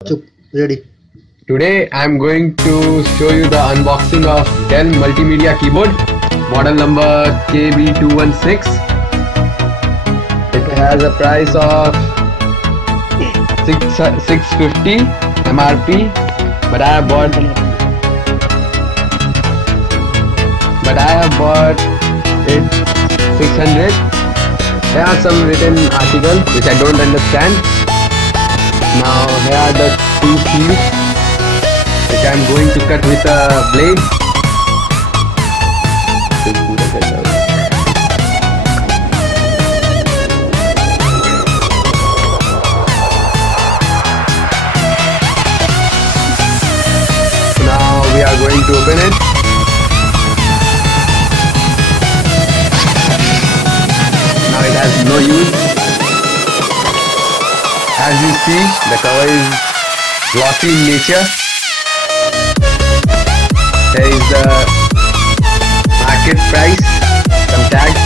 Ready. Today I am going to show you the unboxing of Dell Multimedia Keyboard, model number KB216. It has a price of 650 MRP, but I have bought it 600. There are some written articles which I don't understand. Now here are the two keys which I am going to cut with a blade. Now we are going to open it. Now it has no use. As you see, the cover is glossy in nature. Here is the market price, some tags.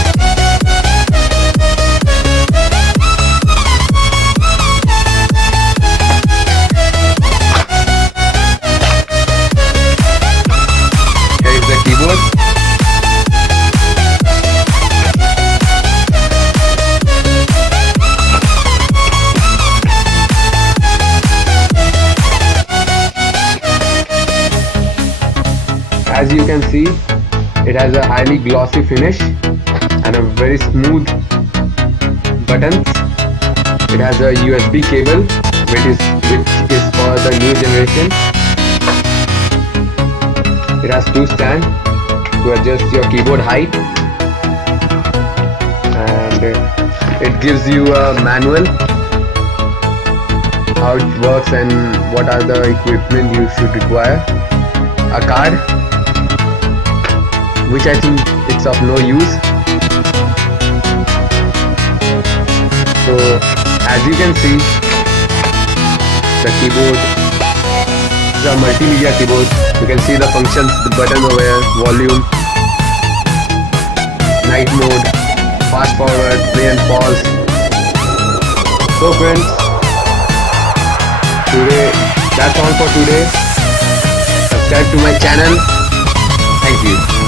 Here is the keyboard. As you can see, it has a highly glossy finish and a very smooth buttons. It has a USB cable which is for the new generation. It has two stands to adjust your keyboard height, and it gives you a manual how it works and what are the equipment you should require. A card, which I think it's of no use. So as you can see, the keyboard is a multimedia keyboard. You can see the functions, the button over here, volume, night mode, fast forward, play and pause. So friends, that's all for today. Subscribe to my channel. Thank you.